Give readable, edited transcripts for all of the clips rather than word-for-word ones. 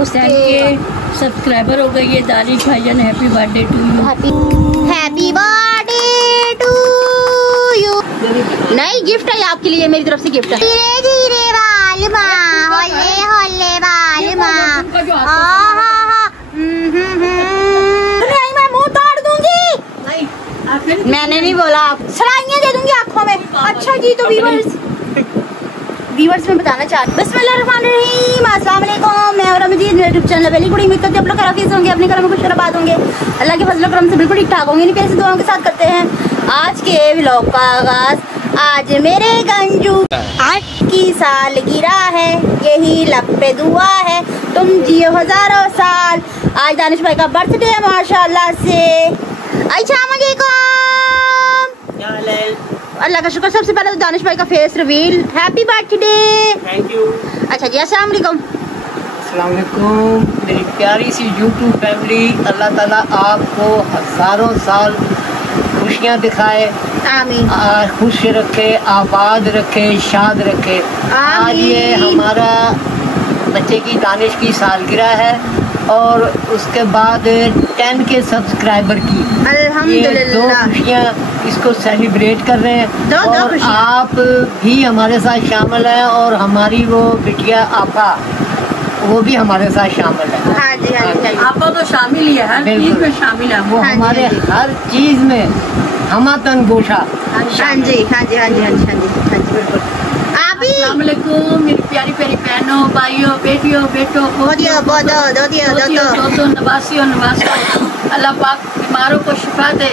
उसके सब्सक्राइबर हो गए। ये दानिश भाईजान happy birthday to you. Happy birthday to you. नहीं गिफ्ट है आपके लिए, मेरी तरफ से गिफ्ट है। धीरे धीरे बाल माँ, होले होले बाल माँ। मैं मुंह तोड़ दूंगी। मैंने नहीं बोला, सलाइयाँ दे दूंगी आँखों में। अच्छा जी, तो व्यूअर्स में बताना चाहती हूँ। बिस्मिल्लाहिर्रहमानिर्रहीम, अस्सलाम वालेकुम। मैं और अमजीद यूट्यूब चैनल पहली बड़ी उम्मीद करती हूँ आप लोग खैरियत से होंगे, अपने घर में खुश आबाद होंगे, अल्लाह के फजल करम से बिल्कुल ठीक ठाक होंगे। प्यारी सी दुआओं के साथ करते हैं आज के व्लॉग का आगाज। आज मेरे गंजू आज की सालगिरह है, यही लब पे दुआ है तुम जियो हजारों साल। आज दानिश भाई का बर्थडे है माशाल्लाह से। अस्सलाम वालेकुम। अल्लाह का शुक्र। सबसे पहले तो दानिश भाई का face reveal. Happy birthday. Thank you. अच्छा जी, अस्सलाम वालेकुम। अस्सलाम वालेकुम मेरी प्यारी सी यूट्यूब फैमिली, अल्लाह ताला आपको हजारों साल खुशियाँ दिखाए, आमीन। खुश रखे, आबाद रखे, शाद रखे। आज ये हमारा बच्चे की दानिश की सालगिरह है और उसके बाद 10 के सब्सक्राइबर की अल्हम्दुलिल्लाह 2 खुशियाँ इसको सेलिब्रेट कर रहे हैं। दो और आप भी हमारे साथ शामिल हैं और हमारी वो बिटिया आपा वो भी हमारे साथ शामिल है। हाँ जी, हाँ जी, आपा तो शामिल ही है, हर चीज में शामिल है वो। हमारे हर चीज में हमातन गोशा। हाँ जी, हाँ जी, हाँ जी, हाँ जी, हाँ जी, बिल्कुल। आप भी अस्सलाम वालेकुम मेरी प्यारी प्यारी बहनों, भाइयों, बेटियों, बेटों, नवासियों नवासियों। अल्लाह पाक बीमारों को शिफा दे,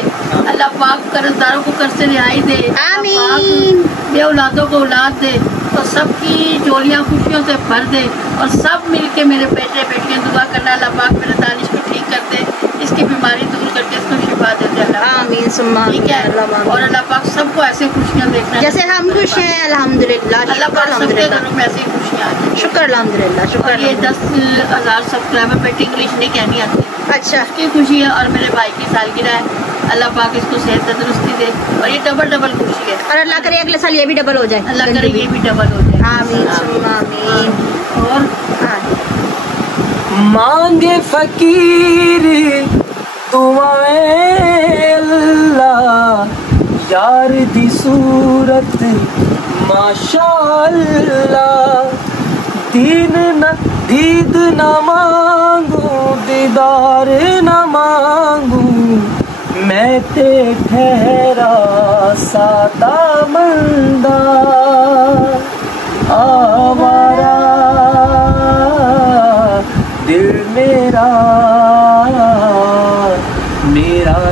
अल्लाह पाक कर्जदारों को कर्ज से रिहाई दे, आमीन। बे औलादों को औलाद दे और सबकी झोलियाँ खुशियों से भर दे और सब मिलके मेरे बेटे बेटियाँ दुआ करना अल्लाह पाक मेरे दानिश को ठीक कर दे, इसकी बीमारी दूर करके इसको शिफा दे दे आमीन सुम्मा। ठीक है। और अल्लाह पाक सबको ऐसे खुशियाँ देखना जैसे हम खुश हैं अल्हम्दुलिल्लाह। अल्लाह पाक सबके घरों में ऐसी खुशियाँ आए। शुक्र अल्हम्दुलिल्लाह, शुक्र। ये 10,000 सब्सक्राइबर पे इंग्लिश नहीं कहनी आती। अच्छा, उसकी खुशी है और मेरे भाई की सालगिरह है। अल्लाह पाक इसको सेहत तंदुरुस्ती दे और ये डबल खुशी है। और अल्लाह करे अगले साल ये भी डबल हो जाए। अल्लाह करे ये भी डबल हो जाए। आमीन सुम्मा आमीन। और मांगे फकीर दुआएं अल्लाह, यार दी सूरत माशाअल्लाह। दीद न मांगू, दीदार न मांगू, मैं ते ठहरा सादा मंदा आवारा दिल मेरा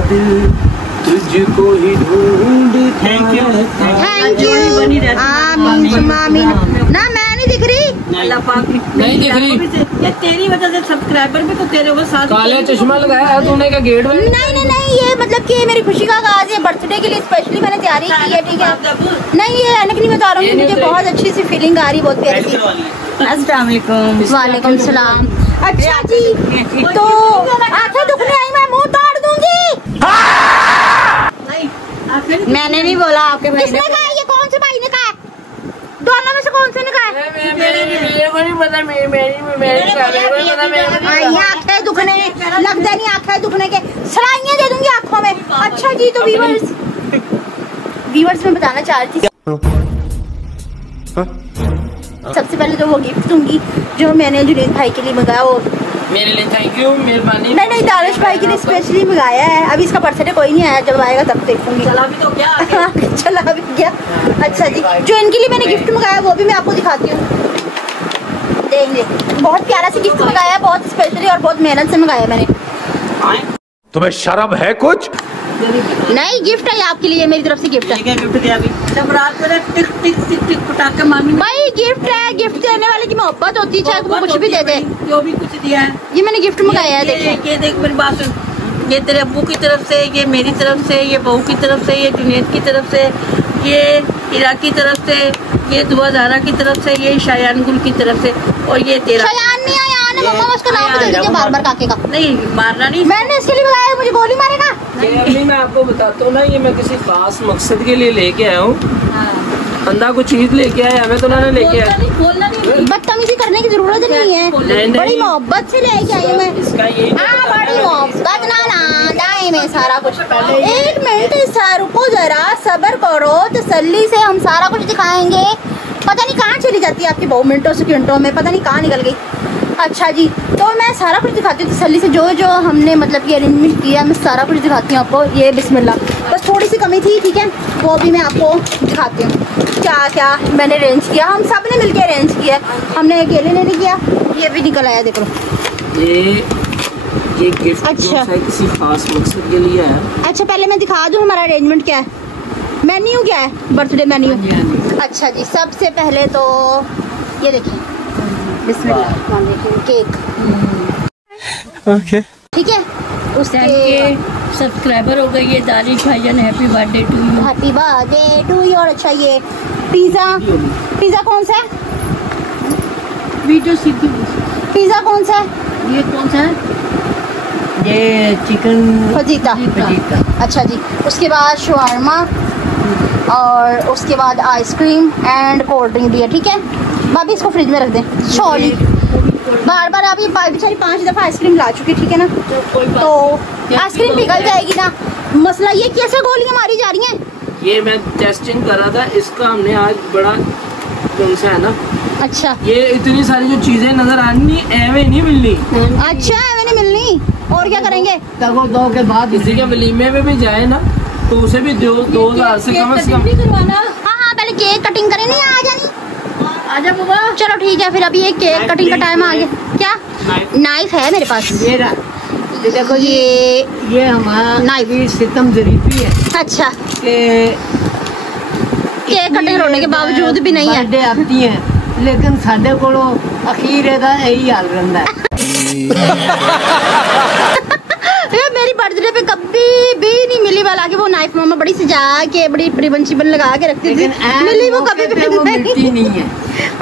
दिल तुझको ही ढूंढता। Thank you. आमीन आमीन। ना मैं नहीं दिख रही, अल्लाह पाक नहीं दिख रही। ये तेरी वजह से सब्सक्राइबर भी तो तेरे वो साथ। काले चश्मा लगाया है तूने का गेट में? नहीं, ये मतलब कि मेरी खुशी का आगाज है। बर्थडे के लिए स्पेशली मैंने तैयारी की है। ठीक है। नहीं, ये ऐनक नहीं बता रहा हूँ, मुझे बहुत अच्छी सी फीलिंग आ रही, बहुत प्यारी सी। अस्सलाम वालेकुम। वालेकुम सलाम। अच्छा जी, तो आंखें दुखने आई, मैं मुंह तोड़ दूंगी। मैंने नहीं बोला, आपके भाई ने कहा। ये कौन से भाई ने कहा? दोनों में से कौन से ने कहा? मेरे को नहीं पता। आंखें दुखने लगता नहीं, आंखें दुखने के सलाइयाँ दे दूंगी आँखों में। अच्छा जी, तो व्यूअर्स में बताना चाह रही थी। सबसे पहले तो वो गिफ्ट दूंगी जो मैंने जुनैद भाई के लिए मंगाया। वो मेरे लिए थैंक यू, मेहरबानी। नहीं, दानिश भाई के लिए स्पेशली मंगाया है। अभी इसका बर्थडे कोई नहीं आया, जब आएगा तब देखूंगी। चला भी तो क्या चला भी क्या। अच्छा जी, जो इनके लिए मैंने गिफ्ट मंगाया वो भी मैं आपको दिखाती हूँ, देंगे। बहुत प्यारा सा गिफ्ट मंगाया है, बहुत स्पेशली और बहुत मेहनत से मंगाया मैंने। तुम्हें शर्म है कुछ? नहीं, गिफ्ट है आपके लिए, मेरी तरफ से गिफ्ट है। गिफ्ट दिया अभी जब रात में टिक टिक टिक टिक पटाखे मामी भाई गिफ्ट है। गिफ्ट देने वाले की मोहब्बत होती है, चाहे वो कुछ भी दे दे। जो भी कुछ दिया है ये मैंने गिफ्ट मंगाया है। देखिए, ये देख मेरी बात सुन, ये तेरे अब्बू की तरफ से, ये मेरी तरफ से, ये बहू की तरफ से, ये जुनैद की तरफ से, ये इराक की तरफ से, ये दुआ ज़ारा की तरफ से, ये शायान गुल की तरफ से, और ये तेरा शायान नहीं आया ना मम्मा, उसका नाम बदल दीजिए बार काके का। नहीं मारना नहीं, मैंने इसके लिए मंगाया, मुझे गोली मारेगा। नहीं, मैं आपको बताता हूँ ना, ये मैं किसी खास मकसद के लिए लेके आया हूँ। अंधा को चीज लेके आया, हमें तो ना लेके आया। बोलना नहीं बदतमीजी करने की जरूरत नहीं है, बड़ी मोहब्बत से लेके आई मैं। बड़ी मोहब्बत ना लाए में सारा कुछ। एक मिनट सर रुको जरा, सब्र करो, तसल्ली से हम सारा कुछ दिखाएंगे। पता नहीं कहाँ चली जाती है आपकी बहु मिनटों सेकंडों में, पता नहीं कहाँ निकल गई। अच्छा जी, तो मैं सारा कुछ दिखाती हूँ तसल्ली से, जो जो हमने मतलब कि अरेंजमेंट किया मैं सारा कुछ दिखाती हूँ आपको। ये बिस्मिल्लाह, बस थोड़ी सी कमी थी, ठीक है, वो भी मैं आपको दिखाती हूँ क्या क्या मैंने अरेंज किया। हम सब ने मिलकर अरेंज किया, हमने अकेले नहीं किया। ये भी निकल आया, देखो ये गिफ्ट अच्छा किसी खास मकसद के लिए है। अच्छा पहले मैं दिखा दूँ हमारा अरेंजमेंट क्या है, मेन्यू क्या है, बर्थडे मेन्यू। अच्छा जी, सबसे पहले तो ये देखिए, बिस्मिल्लाह, देखिए केक, ओके ठीक है। उसके सब्सक्राइबर हो गए ये दानिश भाईजान, happy birthday to you. Happy birthday to you. और अच्छा ये पिज़्ज़ा कौन सा है, वीडियो सीखी। पिज़्ज़ा कौन सा है, ये कौन सा है? ये चिकन फजीता। अच्छा जी, उसके बाद शवारमा और उसके बाद आइसक्रीम एंड कोल्ड ड्रिंक दिया, ठीक है। भाभी इसको फ्रिज में रख दें, सॉरी बार बार आप ये बेचारी 5 दफ़ा आइसक्रीम ला चुकी, ठीक है ना, तो आइसक्रीम पिघल जाएगी ना। मसला ये कैसे गोलियां मारी जा रही हैं। ये मैं टेस्टिंग कर रहा था, इसका हमने आज बड़ा कौन सा है ना। अच्छा ये इतनी सारी जो चीजें नजर आनी एवे नहीं मिलनी। अच्छा है, मैंने मिलनी और क्या करेंगे। तगो दो के बाद किसी के वलीमे में भी जाए ना तो उसे भी 2000 से कम से कम। हाँ, पहले केक कटिंग करें, नहीं आ जानी, आजा बाबा। चलो ठीक है, फिर अभी ये केक कटिंग का टाइम आ गया। क्या नाइफ है मेरे पास, ये देखो ये हमारा नाइफ सितम जरीफी है। अच्छा, के केक कटिंग होने के बावजूद भी नहीं है। बर्थडे आती है लेकिन साढ़े को अखीर यही हाल रहता है। मेरी बर्थडे पे कभी भी नहीं मिली, हालांकि वो नाइफ मामा बड़ी सजा के बड़ी रिबन शिबन लगा के रखती थी, मिली वो कभी भी मिलती नहीं है।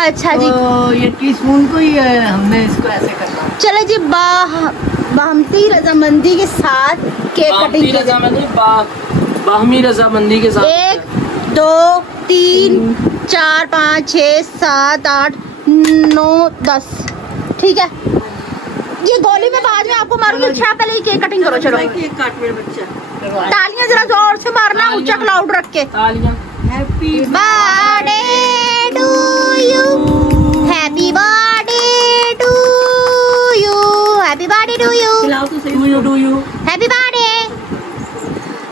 अच्छा जी, तो ये टीस्पून को ही हमने इसको ऐसे करना। चलो जी, बाहमी रजामंदी के साथ केक कटिंग बाहमी रजामंदी के साथ 1 2 3 4 5 6 7 8 9 10, ठीक है। ये गोली में बाद में आपको मारूंगी। अच्छा पहले ये केक कटिंग करो, चलो केक काट मेरे बच्चा। तालियां जरा जोर से मारना, ऊंचा क्लाउड रख के। Happy birthday to you, happy birthday to you, happy birthday to you, to you happy birthday.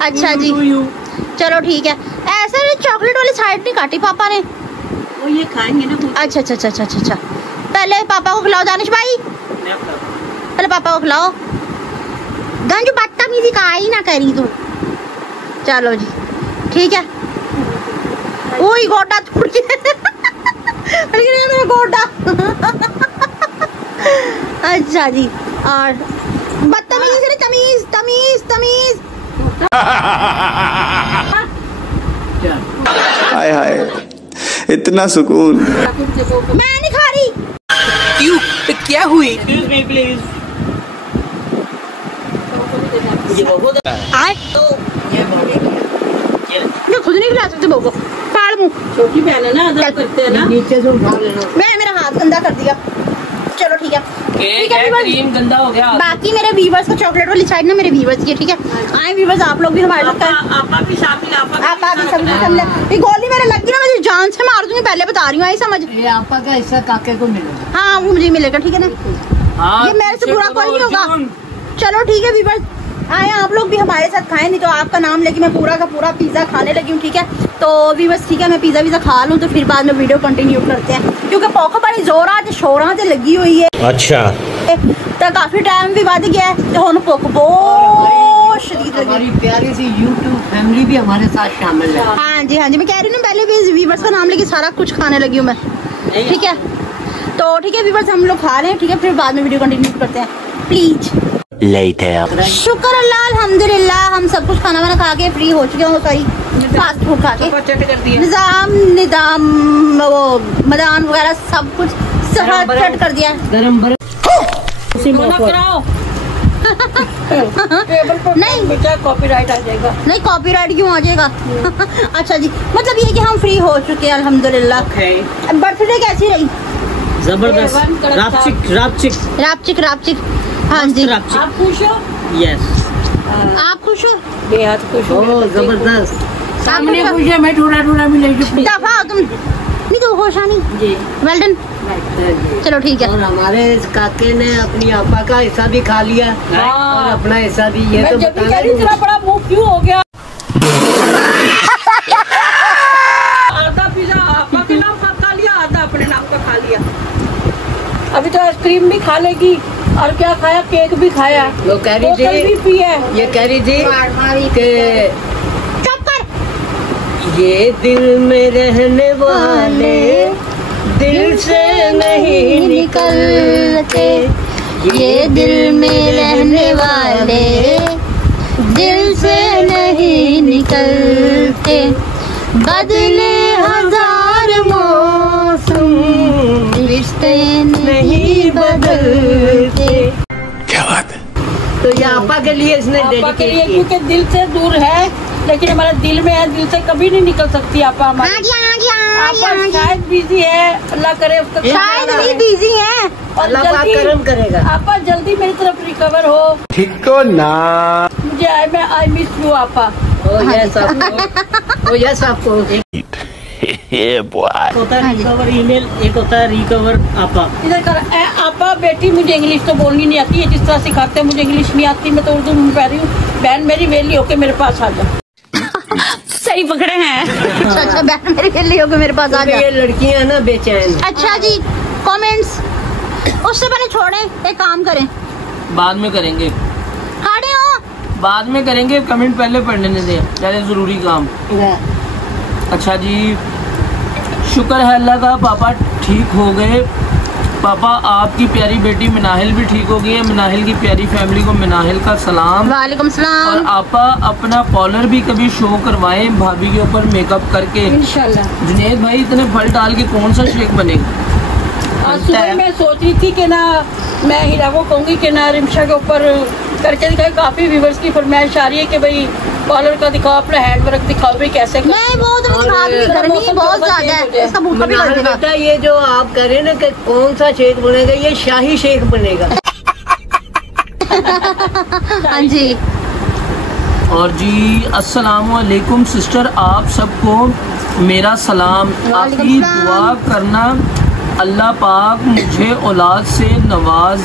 अच्छा जी, चलो ठीक है। ऐसे चॉकलेट वाली साइड नहीं काटी पापा ने, वो ये खाएंगे ना। अच्छा अच्छा अच्छा अच्छा अच्छा, पहले पापा को खिलाओ दानिश भाई, पहले पापा को खिलाओ। गंज बदतमीजी का ही ना करी तू। चलो जी ठीक है। ओई गोटा टूट गया गोटा। अच्छा जी, और बदतमीजी से तमीज तमीज तमीज। हाय हाय इतना सुकून। मैं नहीं खा रही। क्यों, क्या हुई? Excuse me, please. मैं खुद नहीं खिला सकती बहू को, फाड़ मुंह। छोटी बहन है ना, अदा करते हैं ना। नीचे से उठा लेना। मैं मेरा हाथ गंदा कर दिया। चलो ठीक है, केक है, क्रीम गंदा हो गया। बाकी मेरे व्यूवर्स को चॉकलेट वाली साइड ना मेरे व्यूवर्स की, ठीक है। आए व्यूवर्स, आप लोग भी हमारे साथ आपा भी शामिल, आप भी सब ये गोली मेरे लग गई ना, मैं जान से मार दूंगी, पहले बता रही हूँ। आई समझ? ये आपका का हिस्सा काके को मिलेगा। हाँ वो मुझे मिलेगा, ठीक है ना। ये मेरे से बुरा कोई नहीं होगा। चलो ठीक है व्यूवर्स, आए आप लोग भी हमारे साथ खाएं, नहीं तो आपका नाम लेके मैं पूरा का पूरा पिज्जा खाने लगी हूँ, ठीक है। तो व्यूवर्स ठीक है, मैं पिज्जा विज़ा खा लूँ तो फिर बाद में वीडियो कंटिन्यू करते हैं, क्योंकि पोको बड़ी जोरा से शोरा से लगी हुई है। अच्छा, तो काफी टाइम भी बच गया है, तो हुण भुख बहुत शदीद लगी। हमारी प्यारी सी YouTube फैमिली भी हमारे साथ शामिल है। हाँ जी हाँ जी, मैं कह रही हूँ ना, पहले भी व्यूवर्स का नाम लेके सारा कुछ खाने लगी हूँ मैं, ठीक है। तो ठीक है व्यूवर्स, हम लोग खा रहे हैं, ठीक है, फिर बाद में वीडियो कंटिन्यू करते हैं प्लीज। शुक्र अल्लाह अल्हम्दुलिल्लाह, हम सब कुछ खाना वाना खा के फ्री हो चुके हैं, सही फास्ट फूड खा के निजाम वो मैदान वगैरह सब कुछ चट कर दिया। गरम बर्फ नहीं बेटा कॉपीराइट आ जाएगा। नहीं, कॉपीराइट क्यों आ जाएगा। अच्छा जी, मतलब ये कि हम फ्री हो चुके हैं अल्हम्दुलिल्लाह। बर्थडे कैसी रही? जबरदस्त। रापचिक हाँ जी। आप खुश हो? यस। आप खुश हो? बेहद खुश हो। जबरदस्त। सामने खुश है, मैं थोड़ा मिले दफा तुम नहीं तो होश आनी जी। Well done. चलो ठीक है। और हमारे इस काके ने अपनी आपा का हिस्सा भी खा लिया और अपना हिस्सा भी। ये तो बताना इतना बड़ा मुंह क्यों हो गया? आधा पिज्जा आपा के नाम का खा लिया, आधा अपने नाम का खा लिया। अभी तो आइसक्रीम भी खा लेगी और क्या खाया, केक भी खाया, वो कह रही बोतल भी थी, पी है। ये कह रही थी कि चुप कर। ये दिल में रहने वाले दिल से नहीं निकलते, ये दिल में रहने वाले दिल से नहीं निकलते, बदले हजार मौसम रिश्ते नहीं बदलते। क्या बात है। तो ये आपा के लिए इसने आपा के लिए, डेडिकेट किया। क्योंकि दिल से दूर है लेकिन हमारा दिल में है, दिल से कभी नहीं निकल सकती आपा हमारी। आपा शायद बिजी है, अल्लाह करे उसका शायद भी बिजी है। और अल्लाह पाक जल्दी करम करेगा। आपा जल्दी मेरी तरफ रिकवर हो। ठीक तो ना। मुझे आई मिस यू आपा। ओ यस आपको, ओ यस आपको। एक होता है रिकवर ईमेल, एक होता है रिकवर आपा। इधर कर आपा बेटी, मुझे इंग्लिश तो बोलनी नहीं आती है, जिस तरह सिखाते हैं मुझे इंग्लिश नहीं आती, मैं तो उर्दू में पढ़ रही हूँ। बहन मेरी वेली होके मेरे पास आ जा। सही पकड़े हैं। अच्छा बहन मेरी खेली होगी मेरे पास आ जा। ये लड़कियां है ना बेचैन। अच्छा जी कमेंट्स उससे पहले छोड़ें, एक काम करें। बाद में करेंगे, खड़े हो। बाद में करेंगे, कमेंट पहले पढ़ने दें, पहले जरूरी काम। अच्छा जी, शुक्र है अल्लाह का, पापा ठीक हो गए। पापा आपकी प्यारी बेटी मिनाहिल भी ठीक हो गई है। मिनाहिल की प्यारी फैमिली को मिनाहिल का सलाम। वालेकुम और सलाम। आपा अपना कॉलर भी कभी शो करवाएं भाभी के ऊपर मेकअप करके। इंशाल्लाह। जुनेद भाई इतने फल डाल के कौन सा शेक बनेगा? आज सुबह मैं सोच रही थी कि ना मैं हीरा को कहूँगी कि ना रिमशा के ऊपर करके दिखाए। काफी व्यूवर्स की फरमाइश आ रही है कि भाई कॉलर का दिखाओ, अपना हैंड वर्क दिखाओ भाई कैसे। मैं बहुत गर्मी बहुत ज्यादा है, इसका भूखा भी लग जाएगा। बेटा ये जो आप कह रहे हैं ना कि कौन सा शेक बनेगा, ये शाही शेक बनेगा। हाँ जी। और जी अस्सलाम वालेकुम सिस्टर, आप सबको मेरा सलाम। आपकी दुआ करना अल्लाह पाक मुझे औलाद से नवाज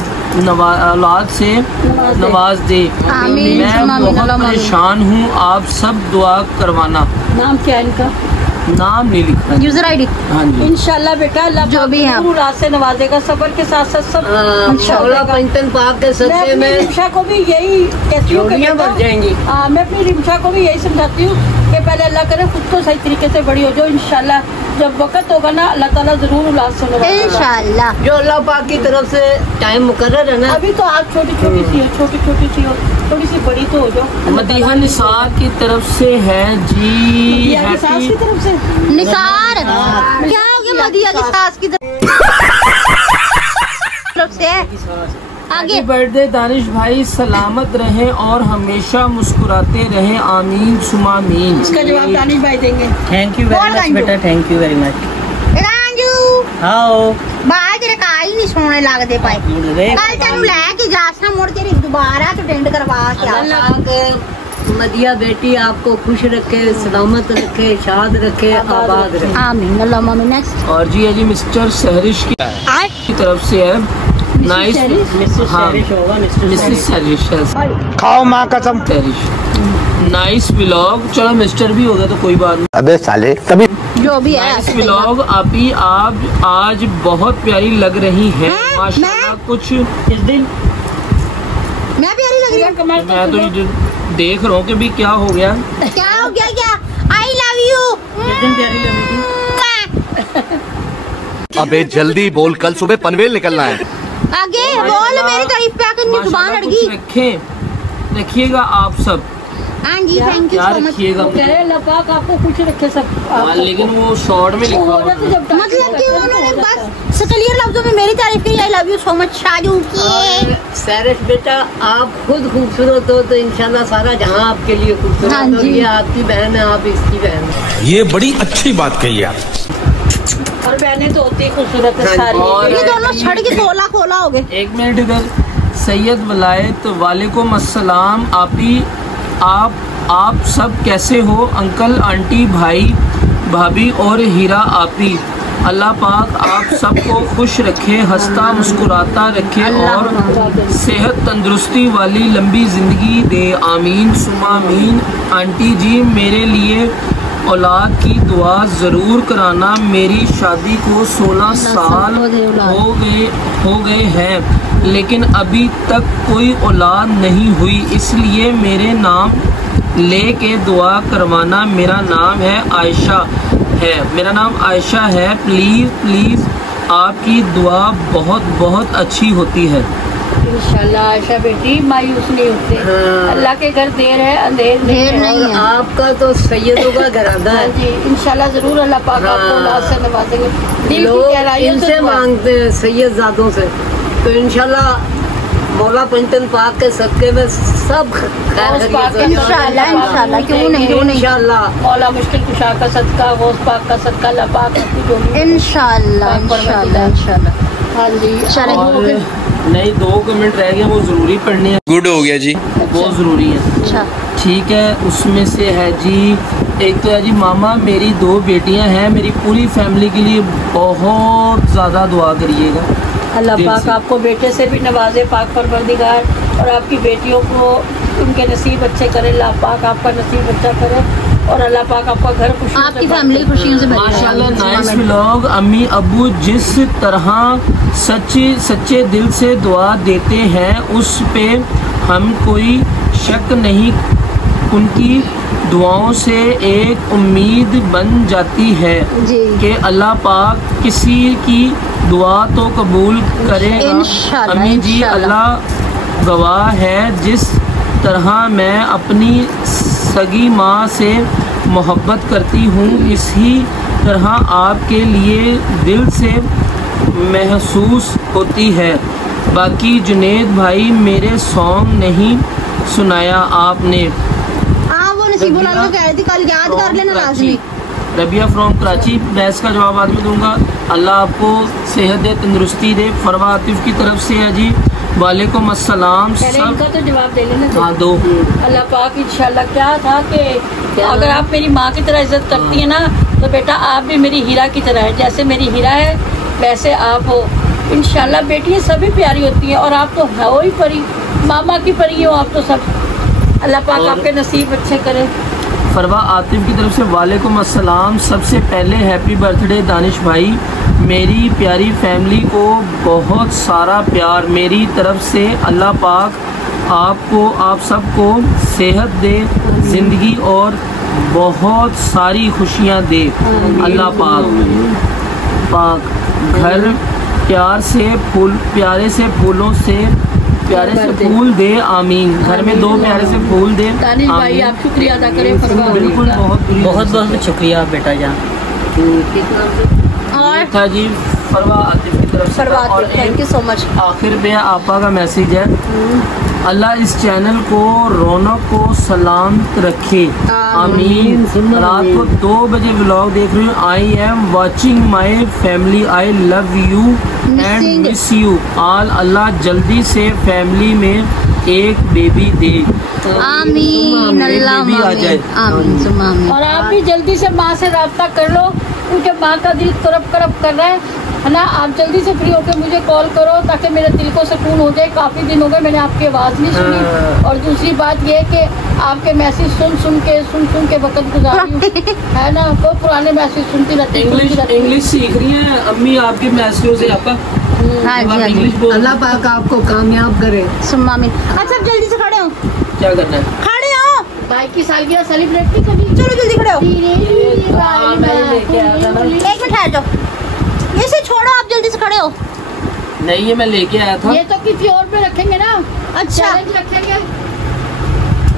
दे। आमीन, मैं आमीन, बहुत आमीन। परेशान हूँ, आप सब दुआ करवाना। नाम क्या है इनका? नाम नहीं लिखा है। यूजर आईडी हाँ जी। इंशाल्लाह बेटा अल्लाह जो भी है जरूर रात से नवाजेगा, सबर के साथ साथ सब शौला पंचतन पाक के मैं सदक़े अपनी में रिमशा को भी यही कहती हूँ कि जोड़ियां बेटा, बढ़ जाएंगी। मैं अपनी रिमशा को भी यही समझाती हूँ कि पहले अल्लाह करे खुद को सही तरीके से बड़ी हो जाओ। इंशाल्लाह जब वक्त होगा ना अल्लाह ताला जरूर औलाद से नवाजेगा। इंशाल्लाह। जो अल्लाह पाक की तरफ से टाइम मुकर्रर है ना। अभी तो आप छोटी छोटी सी हो, छोटी सी हो, थोड़ी सी बड़ी तो हो जाओ। मदीहा निसार की तरफ से है जी। मदीहा की सास की तरफ से निसार क्या हो गया? मदिया की सास की तरफ से है। आगे हैप्पी बर्थडे दानिश भाई, सलामत रहें और हमेशा मुस्कुराते रहें। आमीन सुमा आमीन। इसका जवाब दानिश भाई देंगे। थैंक यू वेरी मच बेटा, थैंक यू वेरी मच। रांजू आओ बाहर तेरे काई नहीं सोने लगते पाए। कल तेनू लेके जासना मुड़ तेरी दोबारा तो टेंड करवा के आ। अल्लाह पाक मदिया बेटी आपको खुश रखे, सलामत रखे, शाद रखे, आबाद रखे। आमीन अल्लाह आमीन। नेक्स्ट और जी है जी मिस्टर सहरिश की तरफ से है। नाइस हाँ मिसेस सहरिश खाओ माँ कसम। Sahrish nice vlog. चलो मिस्टर भी हो गया तो कोई बात नहीं। अबे साले तभी जो भी है नाइस व्लॉग। अभी आप आज बहुत प्यारी लग रही हैं माशाल्लाह। कुछ इस दिन मैं प्यारी लग रही हूँ। मैं तो ये देख रहा हूँ कि भी क्या हो गया। क्या हो गया? क्या आई लव यू। इस दिन प्यारी लग रही थी। अबे जल्दी बोल, कल सुबह पनवेल निकलना है। आगे बोल, मेरी तारीफ पे आकर नहीं जुबान माशाल्लाह अड़गी। कुछ रखिएगा आप सब। हाँ जी थैंक यू क्या सो मच। रखिएगा कह रहे अल्लाह पाक आपको खुश रखे सब। लेकिन वो शॉर्ट में लिखा हुआ है। मतलब कि उन्होंने बस क्लियर लफ्जों में मेरी तारीफ की। आई love you so much Shaju की। और सैरिश बेटा आप खुद खूबसूरत हो तो इंशाल्लाह सारा जहां आपके लिए खूबसूरत हाँ हो। जी। ये आपकी बहन है, आप इसकी बहन है। ये बड़ी अच्छी बात कही आप। और बहनें तो होती खूबसूरत है सारी। और ये दोनों छड़ के खोला खोला हो गए। एक मिनट इधर। सैयद वलायत वालेकुम अस्सलाम आपी, आप सब कैसे हो अंकल आंटी भाई भाभी और हीरा आपी। अल्लाह पाक आप सबको खुश रखे, हंसता मुस्कुराता रखे और सेहत तंदुरुस्ती वाली लंबी ज़िंदगी दे। आमीन सुम्मा आमीन। आंटी जी मेरे लिए औलाद की दुआ ज़रूर कराना। मेरी शादी को 16 साल हो गए हैं लेकिन अभी तक कोई औलाद नहीं हुई, इसलिए मेरे नाम लेके दुआ करवाना। मेरा नाम आयशा है। प्लीज़ आपकी दुआ बहुत बहुत अच्छी होती है। इंशाल्लाह आयशा बेटी मायूस नहीं होते। अल्लाह के घर देर है अंधेर नहीं है। आपका तो सैयदों का घराना है जी, इंशाल्लाह जरूर अल्लाह पाक आपको औलाद से नवाजेंगे। दिल की लोग गहराइयों से इनसे दुआ। मांगते हैं सैयदजादों से, तो इंशाल्लाह मौला पंचतन पाक के सदके में सब खैर इंशाल्लाह क्यों नहीं इंशाल्लाह। मौला मुश्किल कुशा का सदका, गौस पाक का सदका, अल्लाह पाक आपकी जोड़ी इंशाल्लाह। हाँ जी। और नहीं 2 कमेंट रह गए, वो ज़रूरी पढ़ने हैं। गुड हो गया जी। बहुत ज़रूरी है। अच्छा ठीक है, उसमें से है जी, एक तो है जी मामा मेरी 2 बेटियां हैं, मेरी पूरी फैमिली के लिए बहुत ज़्यादा दुआ करिएगा। अल्लाह दिल पाक से। आपको बेटे से भी नवाजे पाक परवरदिगार, और आपकी बेटियों को उनके नसीब अच्छे करे। अल्लाह पाक आपका नसीब अच्छा करे और अल्लाह पाक आपका घर खुशी आपकी फैमिली खुशियों से भरी रहे। माशाल्लाह नाइस व्लॉग। अम्मी अब्बू जिस तरह सच्चे दिल से दुआ देते हैं उस पे हम कोई शक नहीं, उनकी दुआओं से एक उम्मीद बन जाती है जी। कि अल्लाह पाक किसी की दुआ तो कबूल करेगा। इंशाल्लाह, अम्मी जी इंशाल्लाह। अल्लाह गवाह है, जिस तरह मैं अपनी सगी माँ से मोहब्बत करती हूँ इसी तरह आपके लिए दिल से महसूस होती है। बाकी जुनेद भाई मेरे सॉन्ग नहीं सुनाया आपने। हाँ वो नसीबुल आलम को कह रही थी कल याद कर लेना लाजमी। रबिया फ्रॉम कराची। बहस का जवाब बाद में दूंगा। अल्लाह आपको सेहत दे, तंदुरुस्ती दे। फरवा आतिफ की तरफ से है जी वालेकुम अस्सलाम। पहले सब इनका तो जवाब दे लेना। हाँ 2। अल्लाह पाक इंशाल्लाह क्या था कि अगर आप मेरी माँ की तरह इज्जत करती है ना तो बेटा आप भी मेरी हीरा की तरह है। जैसे मेरी हीरा है वैसे आप हो। इंशाल्लाह बेटियाँ सभी प्यारी होती हैं और आप तो हो ही परी, मामा की परी हो आप तो सब। अल्लाह पाक आपके नसीब अच्छे करे। फरवा आतिफ की तरफ से वालेकुम अस्सलाम। सबसे पहले हैप्पी बर्थडे दानिश भाई। मेरी प्यारी फैमिली को बहुत सारा प्यार मेरी तरफ से। अल्लाह पाक आपको आप सबको सेहत दे, ज़िंदगी और बहुत सारी खुशियाँ दे। अल्लाह पाक घर प्यारे से फूल दे। आमीन। घर में 2 प्यारे से फूल दे। दानिश भाई आप शुक्रिया अदा करें। बिल्कुल बहुत बहुत शुक्रिया बेटा जान। और था जी फरवा आतिफ की तरफ से। और थैंक यू सो मच। आखिर में आपा का मैसेज है, अल्लाह इस चैनल को रौनक को सलामत रखे। आमीन। रात को 2 बजे व्लॉग देख रही हूँ। I am watching my family. I love you and miss you all. Allah जल्दी से फैमिली में एक बेबी दे। आमीन। अल्लाह बेबी आ जाए। आमीन सुम्मा आमीन। और आप भी जल्दी से माँ से रब्ता कर लो क्योंकि माँ का दिल तरफ कर रहा है ना। आप जल्दी से फ्री होकर मुझे कॉल करो ताकि मेरे दिल को सुकून हो जाए। काफ़ी दिन हो गए मैंने आपकी आवाज़ नहीं सुनी। और दूसरी बात ये कि आपके मैसेज सुन के वक्त गुजारी हूँ है ना। तो पुराने मैसेज सुनती रहती इंग्लिश सीख रही हैं अम्मी आपके मैसेजों से। आपका हाँ जी, हाँ जी। इंग्लिश बोल। अल्लाह पाक आपको कामयाब करे। सुम्मा आमीन। अच्छा अब जल्दी से खड़े हो, क्या करना है? खड़े हो। भाई की सालगिरह सेलिब्रेट नहीं करनी। चलो जल्दी खड़े हो। एक मिनट ठहर जाओ, ये से छोड़ो, आप जल्दी से खड़े हो। नहीं ये मैं लेके आया था। ये तो किसी और पे रखेंगे ना। अच्छा चैलेंज रखेंगे।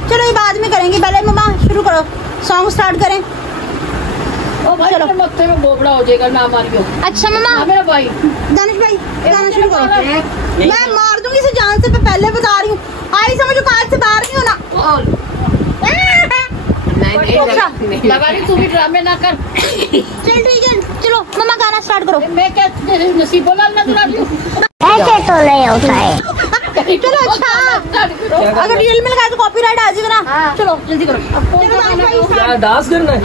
चलो ये बाद में करेंगे, पहले मम्मा शुरू करो, सॉन्ग स्टार्ट करें। ओ भाई चलो। मेरे मत्थे में बोबड़ा हो जाएगा ना मारियो। अच्छा मम्मा। हाँ मेरा भाई दानिश भाई गाना शुरू करो। मैं मार दूंगी इसे जान से, मैं पहले बता रही हूँ। आई समझो, काज से बाहर नहीं होना। लगा तू भी ड्रामे ना कर। चल ठीक है, चलो मम्मा गाना स्टार्ट करो। मैं क्या नसीब बोला ना तुरा ऐसे तो नहीं होता है। चलो अच्छा, अगर रियल में लगाए तो कॉपीराइट आ जाएगा ना। चलो जल्दी करो। क्या डांस करना है?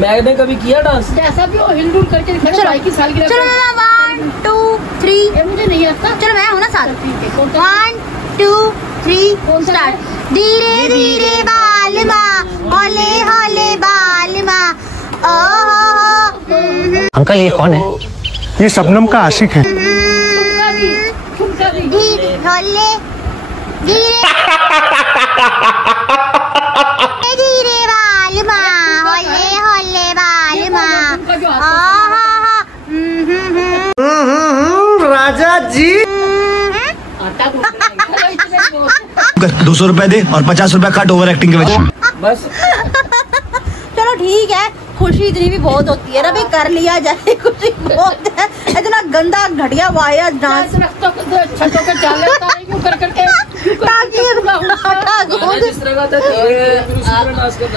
मैंने कभी किया डांस? जैसा भी हो हिलडुल करके दिखा भाई की सालगिरह। चलो ना 1 2 3 मुझे नहीं आता। चलो मैं हूँ ना साथ। 1 2 3 स्टार्ट। धीरे धीरे बालमा हौले हौले बालमा अंकल ये कौन है? ये शबनम का आशिक है। धीरे हौले धीरे धीरे बालमा हौले हौले बालमा राजा जी 200 रुपए दे और 50 रुपए काट ओवर एक्टिंग के वजह। बस चलो ठीक है, खुशी इतनी भी बहुत होती है ना भाई, कर लिया जाए। खुशी बहुत है, इतना गंदा घटिया वाया डांस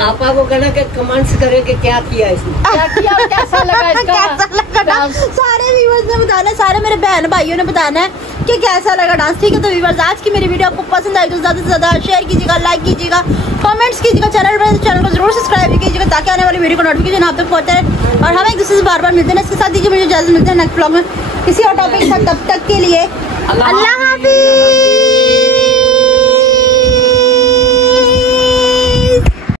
आपा को कहना कि कमेंट्स करें कि क्या किया इसने, क्या किया, कैसा लगा इसका, कैसा लगा डांस। सारे व्यूअर्स ने बताना है, सारे मेरे बहन भाइयों ने बताना है कि कैसा लगा डांस। ठीक है, तो व्यूअर्स आज की मेरी वीडियो आपको पसंद आई तो ज्यादा से ज्यादा शेयर कीजिएगा, लाइक कीजिएगा, कमेंट्स कीजिएगा, चैनल को जरूर सब्सक्राइब कीजिएगा ताकि आने वाली वीडियो को नोटिफिकेशन आप तक पहुंचे। और हम एक दूसरे से बार बार मिलते हैं। इसके साथ दीजिए मुझे इजाजत, मिलते हैं नेक्स्ट ब्लॉग में किसी और टॉपिक के साथ। तब तक के लिए अल्लाह हाफिज।